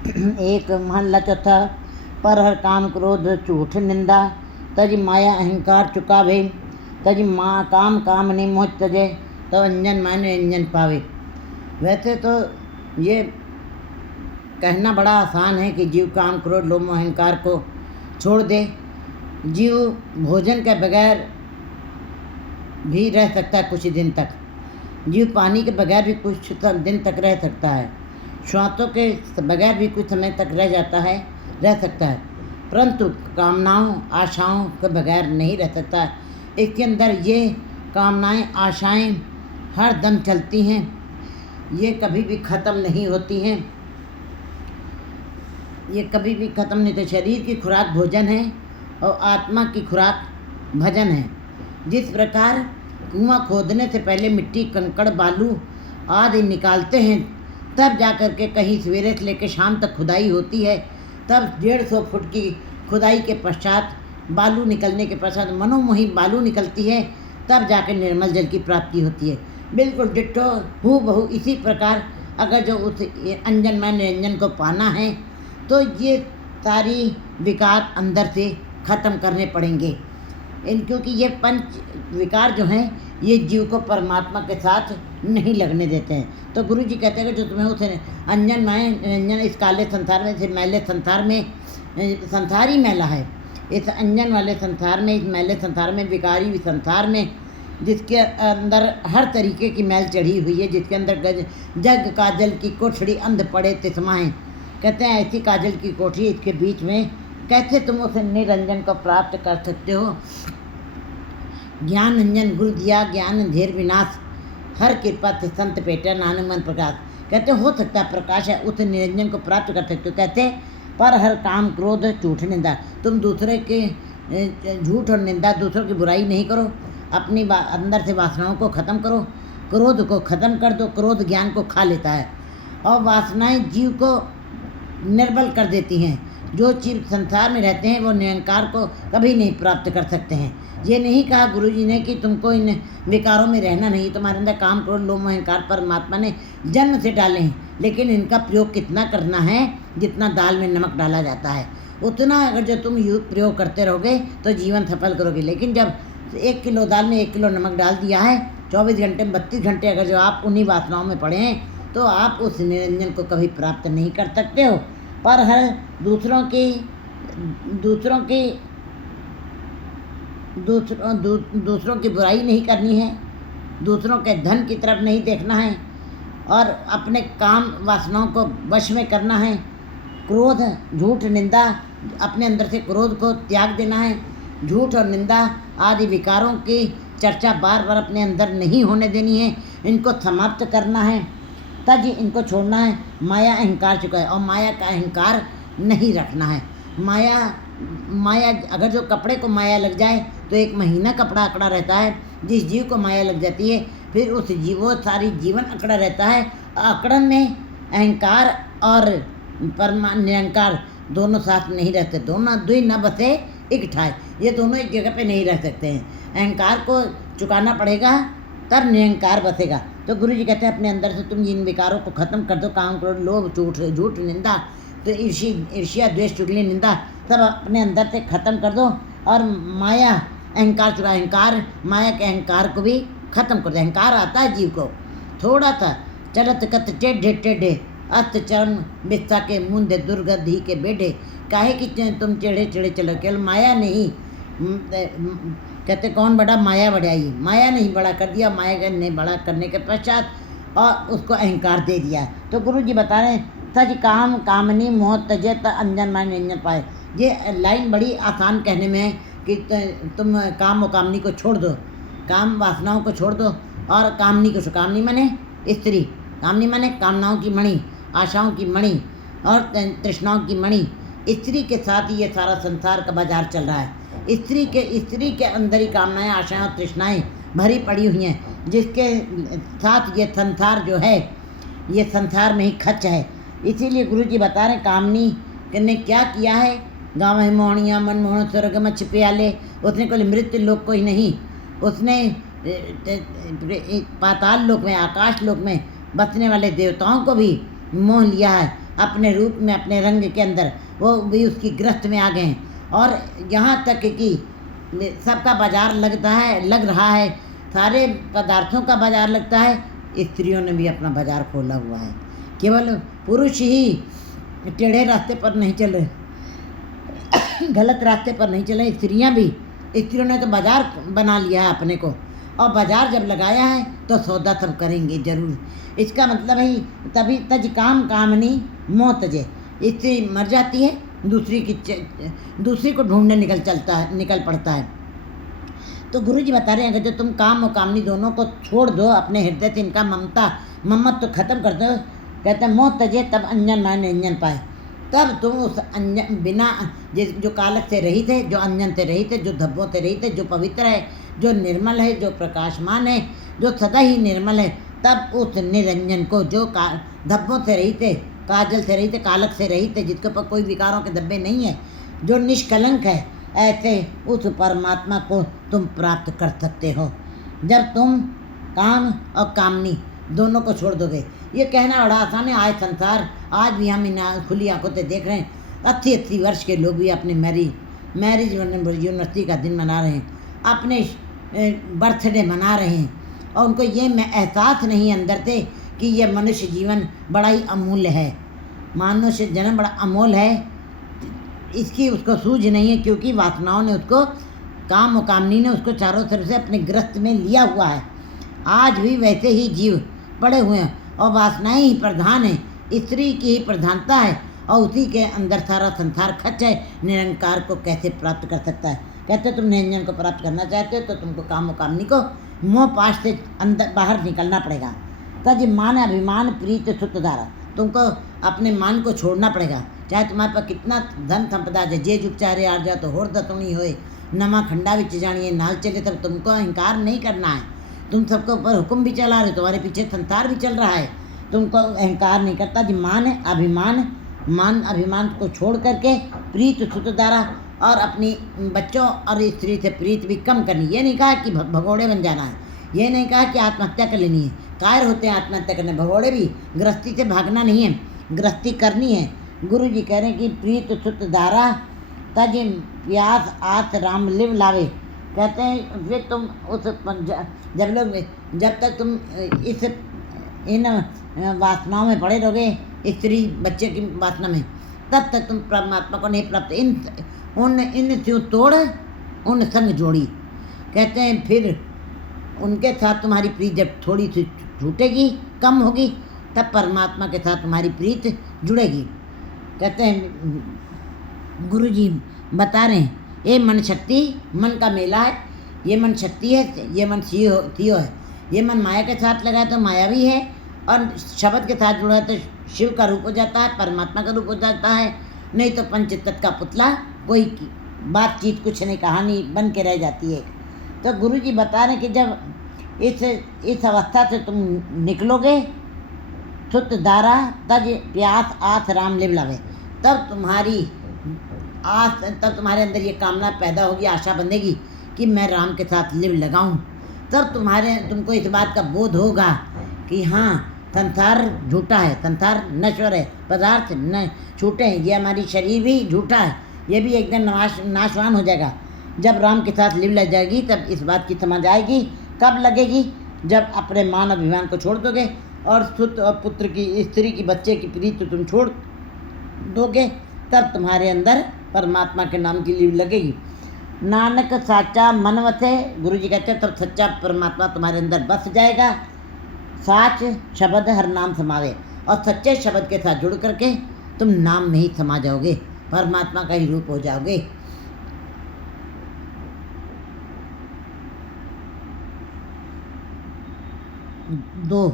एक महला चौथा। पर हर काम क्रोध झूठ निंदा, तज माया अहंकार चुकावे। तज माँ काम कामनी मोह तजे, तो अंजन माने अंजन पावे। वैसे तो ये कहना बड़ा आसान है कि जीव काम क्रोध लोभ मोह अहंकार को छोड़ दे। जीव भोजन के बगैर भी रह सकता है कुछ दिन तक। जीव पानी के बगैर भी कुछ दिन तक रह सकता है। श्वासों के बगैर भी कुछ समय तक रह सकता है, परंतु कामनाओं आशाओं के बगैर नहीं रह सकता। इसके अंदर ये कामनाएं आशाएं हर दम चलती हैं, ये कभी भी ख़त्म नहीं होती हैं, ये कभी भी ख़त्म नहीं। तो शरीर की खुराक भोजन है और आत्मा की खुराक भजन है। जिस प्रकार कुआं खोदने से पहले मिट्टी कंकड़ बालू आदि निकालते हैं, तब जाकर के कहीं सवेरे से लेकर शाम तक खुदाई होती है, तब 150 फुट की खुदाई के पश्चात बालू निकलने के पश्चात मनोमोही बालू निकलती है, तब जाकर निर्मल जल की प्राप्ति होती है। बिल्कुल डिट्टो हूबहू इसी प्रकार अगर जो उस अंजन में निरंजन को पाना है तो ये सारी विकार अंदर से ख़त्म करने पड़ेंगे। क्योंकि ये पंच विकार जो हैं ये जीव को परमात्मा के साथ नहीं लगने देते हैं। तो गुरु जी कहते हैं कि जो तुम्हें उस अंजन माए निरंजन इस काले संसार में, इस मैले संसार में, संसार ही मैला है, इस अंजन वाले संसार में, इस मैले संसार में, विकारी संसार में, जिसके अंदर हर तरीके की मैल चढ़ी हुई है, जिसके अंदर जग काजल की कोठड़ी अंध पड़े तिस्माएँ। कहते हैं ऐसी काजल की कोठरी, इसके बीच में कैसे तुम उस निरंजन को प्राप्त कर सकते हो। ज्ञान अंजन गुरु दिया, ज्ञान धेर विनाश, हर कृपा से संत पेटा नानक मन प्रकाश। कहते हो सकता है प्रकाश है, उस निरंजन को प्राप्त कर सकते हो। कहते पर हर काम क्रोध झूठ निंदा, तुम दूसरे के झूठ और निंदा, दूसरों की बुराई नहीं करो, अपनी अंदर से वासनाओं को ख़त्म करो, क्रोध को ख़त्म कर दो। क्रोध ज्ञान को खा लेता है और वासनाएं जीव को निर्बल कर देती हैं। जो जीव संसार में रहते हैं वो निरंकार को कभी नहीं प्राप्त कर सकते हैं। ये नहीं कहा गुरु जी ने कि तुमको इन विकारों में रहना नहीं, तुम्हारे अंदर काम क्रोध लोभ मोह अहंकार परमात्मा ने जन्म से डाले हैं, लेकिन इनका प्रयोग कितना करना है, जितना दाल में नमक डाला जाता है उतना अगर जो तुम प्रयोग करते रहोगे तो जीवन सफल करोगे। लेकिन जब 1 किलो दाल में 1 किलो नमक डाल दिया है, 24 घंटे में 32 घंटे अगर जो आप उन्हीं वासनाओं में पड़े हैं तो आप उस निरंजन को कभी प्राप्त नहीं कर सकते हो। पर हर दूसरों की बुराई नहीं करनी है, दूसरों के धन की तरफ नहीं देखना है और अपने काम वासनाओं को वश में करना है। क्रोध झूठ निंदा, अपने अंदर से क्रोध को त्याग देना है। झूठ और निंदा आदि विकारों की चर्चा बार बार अपने अंदर नहीं होने देनी है, इनको समाप्त करना है, तब इनको छोड़ना है। माया अहंकार चुका है और माया का अहंकार नहीं रखना है। माया अगर जो कपड़े को माया लग जाए तो 1 महीना कपड़ा अकड़ा रहता है, जिस जीव को माया लग जाती है फिर उस वो सारी जीवन अकड़ा रहता है। अकड़न में अहंकार और निरंकार दोनों साथ नहीं रहते, दोनों दुई न बसे एक ठाए, ये दोनों एक जगह पे नहीं रह सकते हैं। अहंकार को चुकाना पड़ेगा तब निरंकार बसेगा। तो गुरु जी कहते हैं अपने अंदर से तुम इन विकारों को ख़त्म कर दो, काम क्रोध लोभ झूठ निंदा, तो ईर्ष्या द्वेष चुगली निंदा सब अपने अंदर से ख़त्म कर दो और माया अहंकार चुका, अहंकार माया के अहंकार को भी ख़त्म कर दो। अहंकार आता है जीव को थोड़ा सा, चलत कत टेढ़े टेढ़े अस्त चरण बिस्ता के मुंदे दुर्गधि के बेढ़े। काहे कि तुम टेढ़े टेढ़े चलो, केवल माया नहीं, कहते कौन बड़ा माया बढ़ाई, माया नहीं बड़ा कर दिया, माया ने बड़ा करने के पश्चात और उसको अहंकार दे दिया। तो गुरु जी बता रहे हैं तज काम कामनी मोह तजे त अंजन मान निरंजन पाए। ये लाइन बड़ी आसान कहने में है कि तुम काम और कामनी को छोड़ दो, काम वासनाओं को छोड़ दो और कामनी को, कामनी माने स्त्री, कामनी माने कामनाओं की मणि, आशाओं की मणि और तृष्णाओं की मणि। स्त्री के साथ ही ये सारा संसार का बाजार चल रहा है। स्त्री के अंदर ही कामनाएं आशाएं और तृष्णाएं भरी पड़ी हुई हैं, जिसके साथ ये संसार जो है ये संसार में ही खच है। इसीलिए गुरु जी बता रहे कामनी ने क्या किया है, गाँव में मोहनिया मनमोहन स्वर्ग में छिपियाले, उसने कोई मृत्यु लोक को ही नहीं, उसने पाताल लोक में आकाश लोक में बसने वाले देवताओं को भी मोह लिया है। अपने रूप में, अपने रंग के अंदर वो भी उसकी गिरफ्त में आ गए हैं। और यहाँ तक कि सबका बाजार लगता है, लग रहा है, सारे पदार्थों का बाजार लगता है, स्त्रियों ने भी अपना बाजार खोला हुआ है। केवल पुरुष ही टेढ़े रास्ते पर नहीं चल रहे, गलत रास्ते पर नहीं चले, स्त्रियां भी, स्त्रियों ने तो बाजार बना लिया है अपने को, और बाजार जब लगाया है तो सौदा सब करेंगे जरूर। इसका मतलब है तभी तज काम कामनी मोह तजे, स्त्री मर जाती है, दूसरी को ढूंढने निकल पड़ता है। तो गुरु जी बता रहे हैं कि जो तुम काम और कामनी दोनों को छोड़ दो, अपने हृदय से इनका ममत्व तो खत्म कर दो, कहते हैं मोह तजे तब अंजन माने अंजन पाए, तब तुम उस अंजन बिना जो कालक से रहित है, जो अंजन से रहित है, जो धब्बों से रहित है, जो पवित्र है, जो निर्मल है, जो प्रकाशमान है, जो सदा ही निर्मल है, तब उस निरंजन को, जो धब्बों से रहित है, काजल से रहित है, कालक से रहित है, जिसके ऊपर कोई विकारों के धब्बे नहीं है, जो निष्कलंक है, ऐसे उस परमात्मा को तुम प्राप्त कर सकते हो जब तुम काम और कामनी दोनों को छोड़ दोगे। ये कहना बड़ा आसान है। आज संसार, आज भी हम इन खुली आंखों से देख रहे हैं, 80-80 वर्ष के लोग भी अपने मैरिज यूनिवर्सिटी का दिन मना रहे हैं, अपने बर्थडे मना रहे हैं, और उनको ये एहसास नहीं अंदर से कि ये मनुष्य जीवन बड़ा ही अमूल्य है, मनुष्य जन्म बड़ा अमूल्य है, इसकी उसको सूझ नहीं है, क्योंकि वासनाओं ने उसको, काम और कामनी ने उसको चारों तरफ से अपने गिरफ्त में लिया हुआ है। आज भी वैसे ही जीव पड़े हुए हैं, और वासनाएं ही प्रधान है, स्त्री की ही प्रधानता है, और उसी के अंदर सारा संसार खच है। निरंकार को कैसे प्राप्त कर सकता है? कहते तुम निरंजन को प्राप्त करना चाहते हो तो तुमको काम और कामनी को मोह पाश से अंदर बाहर निकलना पड़ेगा। तज मान अभिमान प्रीत सुतधारा, तुमको अपने मान को छोड़ना पड़ेगा। चाहे तुम्हारे पास कितना धन संपदा है, जे जुग चाहे आ जा तो होर दतुणी होए, नमा खंडा बिच जानिए नाल चले, तब तुमको अहंकार नहीं करना है। तुम सबके ऊपर हुक्म भी चला रहे, तुम्हारे पीछे संसार भी चल रहा है, तुमको अहंकार नहीं करता। जो मान है, अभिमान को छोड़ करके प्रीत सुतधारा, और अपनी बच्चों और स्त्री से प्रीत भी कम करनी। ये नहीं कहा कि भगोड़े बन जाना है, ये नहीं कहा कि आत्महत्या कर लेनी है, कायर होते हैं आत्महत्या करने भगोड़े भी। गृहस्थी से भागना नहीं है, गृहस्थी करनी है। गुरु जी कह रहे हैं कि प्रीत सुतधारा तज प्यास आस राम लिव लावे, कहते हैं फिर तुम उस जब तक तुम इन वासनाओं में पड़े रहोगे, स्त्री बच्चे की वासना में, तब तक तुम परमात्मा को नहीं प्राप्त। इन त्यों तोड़ उन संग जोड़ी, कहते हैं फिर उनके साथ तुम्हारी प्रीत जब थोड़ी सी छूटेगी, कम होगी, तब परमात्मा के साथ तुम्हारी प्रीत जुड़ेगी। कहते हैं गुरु जी बता रहे हैं, ये मन शक्ति, मन का मेला है, ये मन शक्ति है, ये मन थियो है। ये मन माया के साथ लगा तो मायावी है, और शब्द के साथ जुड़ा है तो शिव का रूप हो जाता है, परमात्मा का रूप हो जाता है, नहीं तो पंचतत्व का पुतला, कोई बातचीत कुछ नहीं, कहानी बन के रह जाती है। तो गुरु जी बता रहे कि जब इस अवस्था से तुम निकलोगे, सुत दारा तज प्यास आस राम लिव लावे, तब तुम्हारे अंदर ये कामना पैदा होगी, आशा बंधेगी कि मैं राम के साथ लिव लगाऊं। तब तुमको इस बात का बोध होगा कि हाँ, संसार झूठा है, संसार नश्वर है, पदार्थ न छूटे हैं, ये हमारी शरीर भी झूठा है, ये भी एकदम नाशवान हो जाएगा। जब राम के साथ लिव लग जाएगी तब इस बात की समझ आएगी। कब लगेगी? जब अपने मान अभिमान को छोड़ दोगे, और सुत और पुत्र की, स्त्री की, बच्चे की प्रीत तो तुम छोड़ दोगे, तब तुम्हारे अंदर परमात्मा के नाम की लिव लगेगी। नानक साचा मन वसे, गुरु जी कहते हैं तब सच्चा परमात्मा तुम्हारे अंदर बस जाएगा। साच शब्द हर नाम समावे, और सच्चे शब्द के साथ जुड़ करके तुम नाम में ही समा जाओगे, परमात्मा का ही रूप हो जाओगे। दो